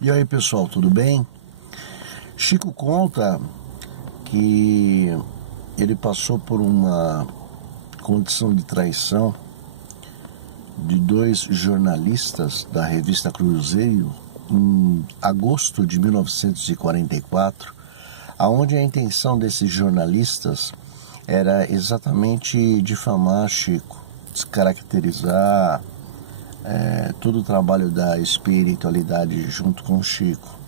E aí, pessoal, tudo bem? Chico conta que ele passou por uma condição de traição de dois jornalistas da revista Cruzeiro em agosto de 1944, aonde a intenção desses jornalistas era exatamente difamar Chico, descaracterizar todo o trabalho da espiritualidade junto com Chico.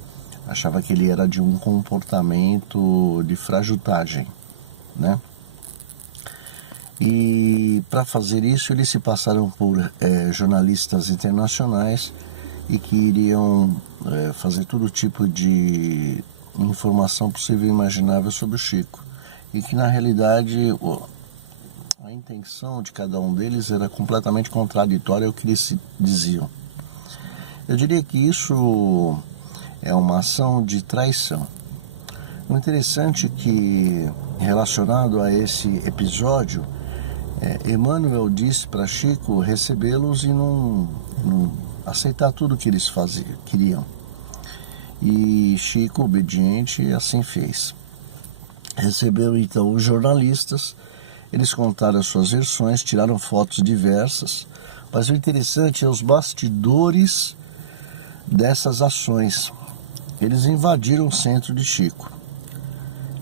Achava que ele era de um comportamento de fragilitagem, né? E para fazer isso eles se passaram por jornalistas internacionais e que iriam fazer todo tipo de informação possível e imaginável sobre o Chico. E que na realidade a intenção de cada um deles era completamente contraditória ao que eles diziam. Eu diria que isso é uma ação de traição. O interessante é que, relacionado a esse episódio, Emmanuel disse para Chico recebê-los e não aceitar tudo que eles queriam. E Chico, obediente, assim fez. Recebeu então os jornalistas, eles contaram as suas versões, tiraram fotos diversas, mas o interessante é os bastidores dessas ações. Eles invadiram o centro de Chico.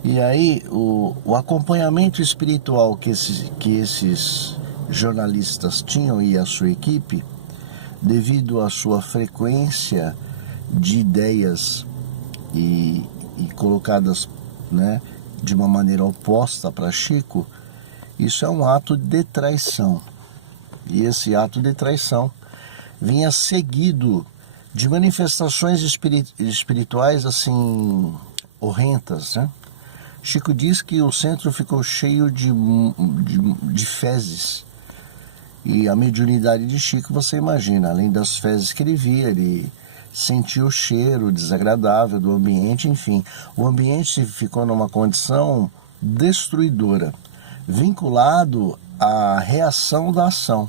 E aí o acompanhamento espiritual que esses jornalistas tinham e a sua equipe, devido à sua frequência de ideias e colocadas, né, de uma maneira oposta para Chico, isso é um ato de traição. E esse ato de traição vinha seguido de manifestações espirituais assim horrendas, né? Chico diz que o centro ficou cheio de fezes. E a mediunidade de Chico, você imagina, além das fezes que ele via, ele sentiu o cheiro desagradável do ambiente, enfim. O ambiente ficou numa condição destruidora, vinculado à reação da ação.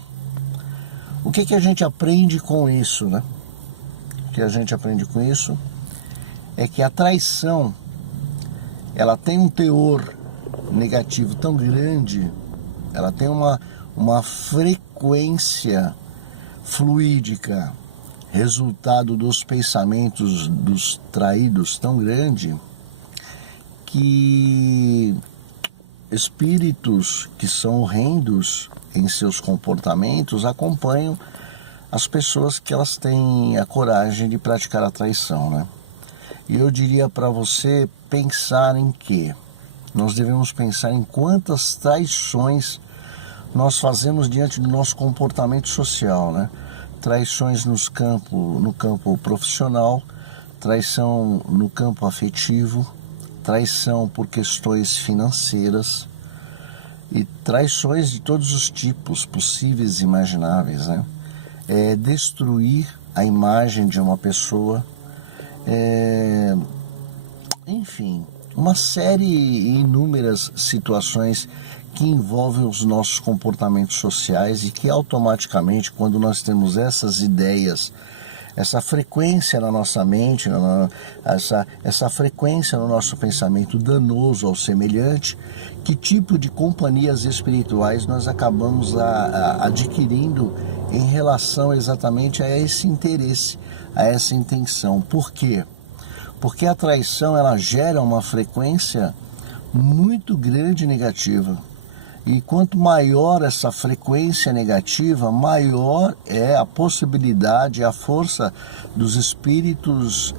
O que a gente aprende com isso, né? O que a gente aprende com isso é que a traição, ela tem um teor negativo tão grande, ela tem uma frequência fluídica, resultado dos pensamentos dos traídos tão grande, que espíritos que são horrendos em seus comportamentos acompanham as pessoas que elas têm a coragem de praticar a traição, né? E eu diria para você pensar em que nós devemos pensar em quantas traições nós fazemos diante do nosso comportamento social, né? Traições no campo profissional, traição no campo afetivo, traição por questões financeiras e traições de todos os tipos possíveis e imagináveis, né? Destruir a imagem de uma pessoa, enfim, uma série e inúmeras situações que envolvem os nossos comportamentos sociais e que automaticamente, quando nós temos essas ideias, essa frequência na nossa mente, essa frequência no nosso pensamento danoso ao semelhante, que tipo de companhias espirituais nós acabamos adquirindo em relação exatamente a esse interesse, a essa intenção. Por quê? Porque a traição, ela gera uma frequência muito grande negativa. E quanto maior essa frequência negativa, maior é a possibilidade, a força dos espíritos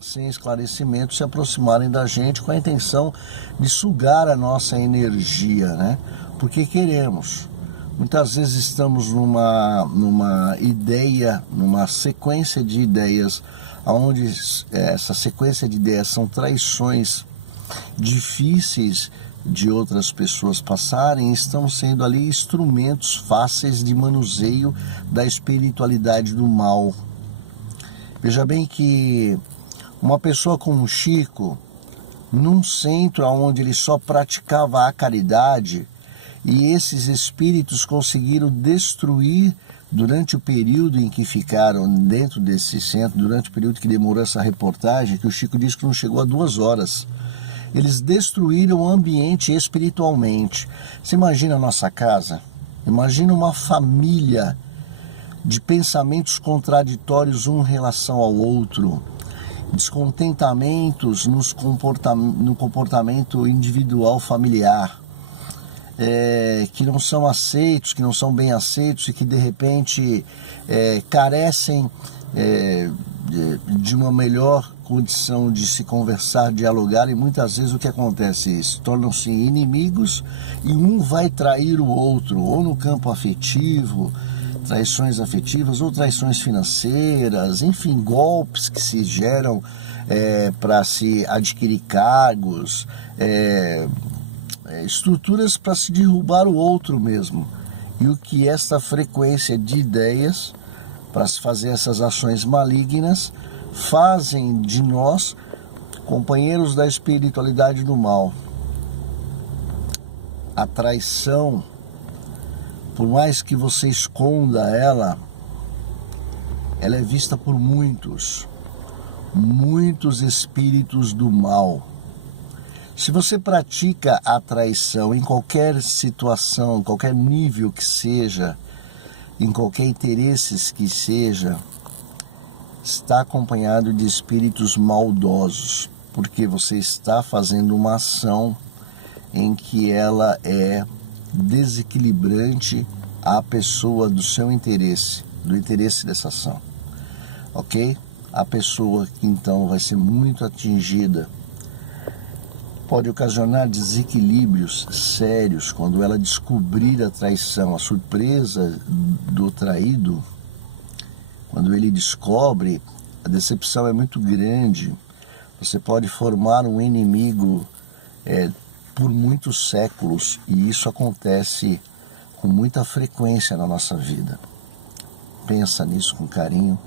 sem esclarecimento se aproximarem da gente com a intenção de sugar a nossa energia, né? Porque queremos. Muitas vezes estamos numa ideia, numa sequência de ideias, onde essa sequência de ideias são traições difíceis de outras pessoas passarem, estão sendo ali instrumentos fáceis de manuseio da espiritualidade do mal. Veja bem que uma pessoa como Chico, num centro onde ele só praticava a caridade, e esses espíritos conseguiram destruir durante o período em que ficaram dentro desse centro, durante o período que demorou essa reportagem, que o Chico disse que não chegou a 2 horas, eles destruíram o ambiente espiritualmente. Você imagina a nossa casa? Imagina uma família de pensamentos contraditórios um em relação ao outro, descontentamentos no comportamento individual familiar, que não são aceitos, que não são bem aceitos e que de repente carecem de uma melhor condição de se conversar, dialogar, e muitas vezes o que acontece é isso, tornam-se inimigos e um vai trair o outro, ou no campo afetivo, traições afetivas ou traições financeiras, enfim, golpes que se geram para se adquirir cargos, estruturas para se derrubar o outro mesmo. E o que esta frequência de ideias para se fazer essas ações malignas fazem de nós companheiros da espiritualidade do mal. A traição, por mais que você esconda ela é vista por muitos espíritos do mal. Se você pratica a traição em qualquer situação, em qualquer nível que seja, em qualquer interesse que seja, está acompanhado de espíritos maldosos, porque você está fazendo uma ação em que ela é desequilibrante à pessoa do seu interesse, do interesse dessa ação, ok? A pessoa que então vai ser muito atingida pode ocasionar desequilíbrios sérios quando ela descobrir a traição, a surpresa do traído. Quando ele descobre, a decepção é muito grande. Você pode formar um inimigo por muitos séculos, e isso acontece com muita frequência na nossa vida. Pensa nisso com carinho,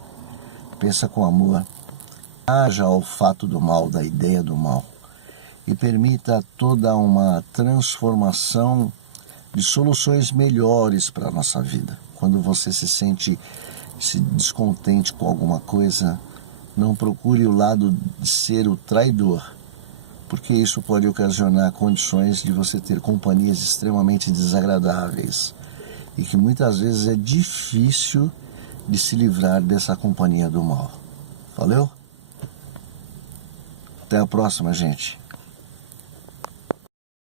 pensa com amor, haja ao fato do mal, da ideia do mal, e permita toda uma transformação de soluções melhores para a nossa vida. Quando você se sente descontente com alguma coisa, não procure o lado de ser o traidor, porque isso pode ocasionar condições de você ter companhias extremamente desagradáveis e que muitas vezes é difícil de se livrar dessa companhia do mal. Valeu? Até a próxima, gente.